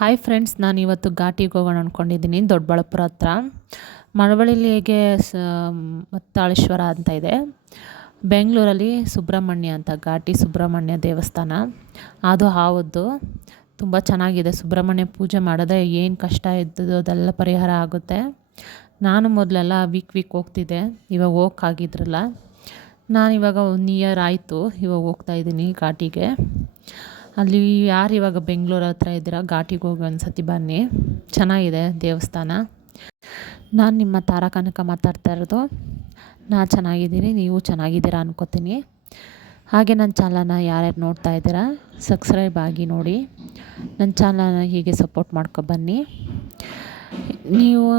Hi friends, ನಾನು ಇವತ್ತು ಘಾಟಿಗೆ ಹೋಗೋಣ ಅಂದ್ಕೊಂಡಿದ್ದೀನಿ. ದೊಡ್ಡಬಳ್ಳಾಪುರ ಹತ್ರ ಮಳವಳ್ಳಿಲಿ ಹೇಗೆ ಮುತ್ತಾಳೇಶ್ವರ ಅಂತ ಇದೆ, ಬೆಂಗಳೂರಲ್ಲಿ ಸುಬ್ರಹ್ಮಣ್ಯ ಅಂತ ಘಾಟಿ ಸುಬ್ರಹ್ಮಣ್ಯ ದೇವಸ್ಥಾನ. ಅದು ಹಾವದ್ದು ತುಂಬ ಚೆನ್ನಾಗಿದೆ. ಸುಬ್ರಹ್ಮಣ್ಯ ಪೂಜೆ ಮಾಡಿದ್ರೆ ಏನು ಕಷ್ಟ ಇದ್ದದ್ದು ಅದೆಲ್ಲ ಪರಿಹಾರ ಆಗುತ್ತೆ. ನಾನು ಮೊದಲೆಲ್ಲ ವೀಕ್ ಹೋಗ್ತಿದ್ದೆ, ಇವಾಗ ಹೋಗೋಕ್ಕಾಗಿದ್ರಲ್ಲ. ನಾನಿವಾಗ 1 ಇಯರ್ ಆಯಿತು ಇವಾಗ ಹೋಗ್ತಾಯಿದ್ದೀನಿ ಘಾಟಿಗೆ. ಅಲ್ಲಿ ಯಾರು ಇವಾಗ ಬೆಂಗಳೂರು ಹತ್ರ ಇದ್ದೀರಾ, ಘಾಟಿಗೆ ಹೋಗಿ ಒಂದ್ಸತಿ ಬನ್ನಿ, ಚೆನ್ನಾಗಿದೆ ದೇವಸ್ಥಾನ. ನಾನು ನಿಮ್ಮ ತಾರಾ ಕನಕ ಮಾತಾಡ್ತಾ ಇರೋದು. ನಾನು ಚೆನ್ನಾಗಿದ್ದೀನಿ, ನೀವು ಚೆನ್ನಾಗಿದ್ದೀರಾ ಅನ್ಕೋತೀನಿ. ಹಾಗೆ ನನ್ನ ಚಾನಲ್ನ ಯಾರ್ಯಾರು ನೋಡ್ತಾ ಇದ್ದೀರಾ ಸಬ್ಸ್ಕ್ರೈಬ್ ಆಗಿ ನೋಡಿ, ನನ್ನ ಚಾನಲ್ನ ಹೀಗೆ ಸಪೋರ್ಟ್ ಮಾಡ್ಕೊಬನ್ನಿ. ನೀವು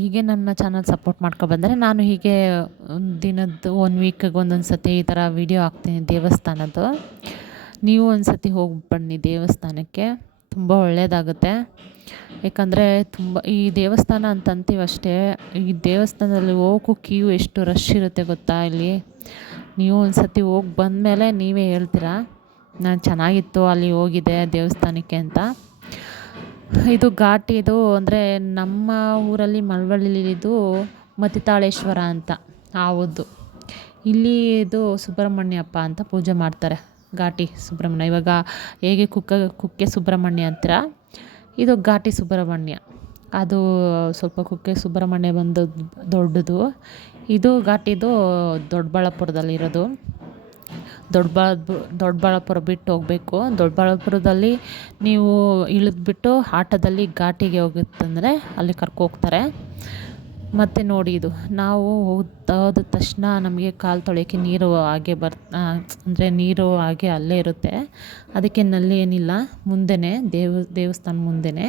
ಹೀಗೆ ನನ್ನ ಚಾನಲ್ ಸಪೋರ್ಟ್ ಮಾಡ್ಕೊಬಂದರೆ ನಾನು ಹೀಗೆ ದಿನದ್ದು 1 ವೀಕಿಗೆ ಒಂದೊಂದು ಸತಿ ಈ ಥರ ವೀಡಿಯೋ ಹಾಕ್ತೀನಿ ದೇವಸ್ಥಾನದ್ದು. ನೀವು ಒಂದು ಸತಿ ಹೋಗಿ ಬನ್ನಿ ದೇವಸ್ಥಾನಕ್ಕೆ, ತುಂಬ ಒಳ್ಳೆಯದಾಗುತ್ತೆ. ಯಾಕಂದರೆ ಈ ದೇವಸ್ಥಾನ ಅಂತ ಅಂತೀವಷ್ಟೇ, ಈ ದೇವಸ್ಥಾನದಲ್ಲಿ ಹೋಗೋಕ್ಕೂ ಕ್ಯೂ ಎಷ್ಟು ರಶ್ ಇರುತ್ತೆ ಗೊತ್ತಾ. ಇಲ್ಲಿ ನೀವು ಒಂದು ಸತಿ ಹೋಗಿ ಬಂದಮೇಲೆ ನೀವೇ ಹೇಳ್ತೀರಾ ನಾನು ಚೆನ್ನಾಗಿತ್ತು ಅಲ್ಲಿ ಹೋಗಿದ್ದೆ ದೇವಸ್ಥಾನಕ್ಕೆ ಅಂತ. ಇದು ಘಾಟಿದು ಅಂದರೆ ನಮ್ಮ ಊರಲ್ಲಿ ಮಳವಳ್ಳಿಲಿದು ಮತಿತಾಳೇಶ್ವರ ಅಂತ ಹೌದು. ಇಲ್ಲಿ ಇದು ಸುಬ್ರಹ್ಮಣ್ಯಪ್ಪ ಅಂತ ಪೂಜೆ ಮಾಡ್ತಾರೆ, ಘಾಟಿ ಸುಬ್ರಹ್ಮಣ್ಯ. ಇವಾಗ ಹೇಗೆ ಕುಕ್ಕೆ ಸುಬ್ರಹ್ಮಣ್ಯ ಅಂತೀರ, ಇದು ಘಾಟಿ ಸುಬ್ರಹ್ಮಣ್ಯ. ಅದು ಸ್ವಲ್ಪ ಕುಕ್ಕೆ ಸುಬ್ರಹ್ಮಣ್ಯ ಬಂದು ದೊಡ್ಡದು. ಇದು ಘಾಟಿದು ದೊಡ್ಡಬಳ್ಳಾಪುರದಲ್ಲಿರೋದು. ದೊಡ್ಡಬಳ್ಳಾಪುರ ಬಿಟ್ಟು ಹೋಗಬೇಕು. ದೊಡ್ಡಬಳ್ಳಾಪುರದಲ್ಲಿ ನೀವು ಇಳಿದ್ಬಿಟ್ಟು ಆಟೋದಲ್ಲಿ ಘಾಟಿಗೆ ಹೋಗುತ್ತಂದರೆ ಅಲ್ಲಿ ಹೋಗ್ತಾರೆ. ಮತ್ತು ನೋಡಿ, ಇದು ನಾವು ಹೋದ ತಕ್ಷಣ ನಮಗೆ ಕಾಲು ತೊಳೆಯೋಕ್ಕೆ ನೀರು ಹಾಗೆ ಅಂದರೆ ನೀರು ಹಾಗೆ ಅಲ್ಲೇ ಇರುತ್ತೆ. ಅದಕ್ಕೆ ನಲ್ಲಿ ಏನಿಲ್ಲ, ಮುಂದೆನೇ ದೇವಸ್ಥಾನ ಮುಂದೆನೇ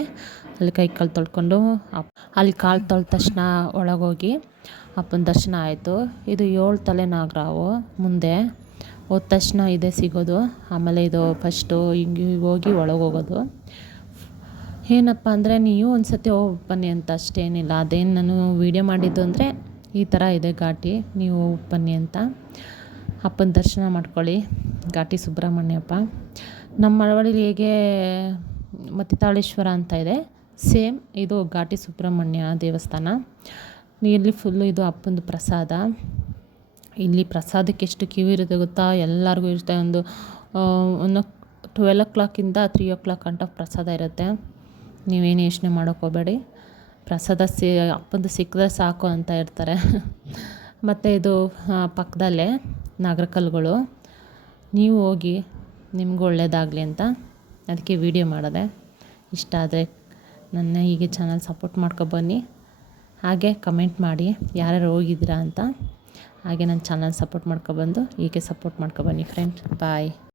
ಅಲ್ಲಿ ಕೈ ಕಾಲು ತೊಳ್ಕೊಂಡು ಅಲ್ಲಿ ಕಾಲು ತೊಳೆದ ತಕ್ಷಣ ಒಳಗೋಗಿ ಅಪ್ಪನ ದರ್ಶನ ಆಯಿತು. ಇದು 7 ತಲೆ ನಾಗರಾವು ಮುಂದೆ ಹೋದ ತಕ್ಷಣ ಇದೇ ಸಿಗೋದು. ಆಮೇಲೆ ಇದು ಫಸ್ಟು ಹಿಂಗೆ ಹೋಗಿ ಒಳಗೋಗೋದು. ಏನಪ್ಪ ಅಂದರೆ ನೀವು ಒಂದು ಸತಿ ಹೋಗಿ ಬನ್ನಿ ಅಂತ ಅಷ್ಟೇನಿಲ್ಲ. ಅದೇನು ನಾನು ವೀಡಿಯೋ ಮಾಡಿದ್ದು ಅಂದರೆ ಈ ಥರ ಇದೆ ಘಾಟಿ, ನೀವು ಹೋಗಿ ಬನ್ನಿ ಅಂತ. ಅಪ್ಪನ ದರ್ಶನ ಮಾಡ್ಕೊಳ್ಳಿ, ಘಾಟಿ ಸುಬ್ರಹ್ಮಣ್ಯಪ್ಪ. ನಮ್ಮ ಮಳವಳ್ಳಿಲಿ ಹೇಗೆ ಮತಿತಾಳೇಶ್ವರ ಅಂತ ಇದೆ, ಸೇಮ್ ಇದು ಘಾಟಿ ಸುಬ್ರಹ್ಮಣ್ಯ ದೇವಸ್ಥಾನ. ಇಲ್ಲಿ ಫುಲ್ಲು ಇದು ಅಪ್ಪಂದು ಪ್ರಸಾದ. ಇಲ್ಲಿ ಪ್ರಸಾದಕ್ಕೆ ಎಷ್ಟು ಕ್ಯೂ ಇರುತ್ತೆ ಗೊತ್ತಾ, ಎಲ್ಲರಿಗೂ ಇರುತ್ತೆ. ಒಂದು 12 o'clock-ಇಂದ 3 o'clock ಗಂಟ ಪ್ರಸಾದ ಇರುತ್ತೆ. ನೀವೇನು ಯೋಚನೆ ಮಾಡೋಕ್ಕೆ ಹೋಗಬೇಡಿ, ಪ್ರಸಾದ ಅಪ್ಪಂದು ಸಿಕ್ಕಿದ್ರೆ ಸಾಕು ಅಂತ ಇರ್ತಾರೆ. ಮತ್ತು ಇದು ಪಕ್ಕದಲ್ಲೇ ನಾಗರಕಲ್ಲುಗಳು. ನೀವು ಹೋಗಿ, ನಿಮ್ಗೆ ಒಳ್ಳೆಯದಾಗಲಿ ಅಂತ ಅದಕ್ಕೆ ವೀಡಿಯೋ ಮಾಡಿದೆ. ಇಷ್ಟ ಆದರೆ ನನ್ನ ಹೀಗೆ ಚಾನಲ್ ಸಪೋರ್ಟ್ ಮಾಡ್ಕೊಬನ್ನಿ. ಹಾಗೆ ಕಮೆಂಟ್ ಮಾಡಿ ಯಾರ್ಯಾರು ಹೋಗಿದ್ದೀರಾ ಅಂತ. ಹಾಗೆ ನನ್ನ ಚಾನಲ್ ಸಪೋರ್ಟ್ ಮಾಡ್ಕೊಬಂದು ಹೀಗೆ ಸಪೋರ್ಟ್ ಮಾಡ್ಕೊಬನ್ನಿ ಫ್ರೆಂಡ್ಸ್. ಬಾಯ್.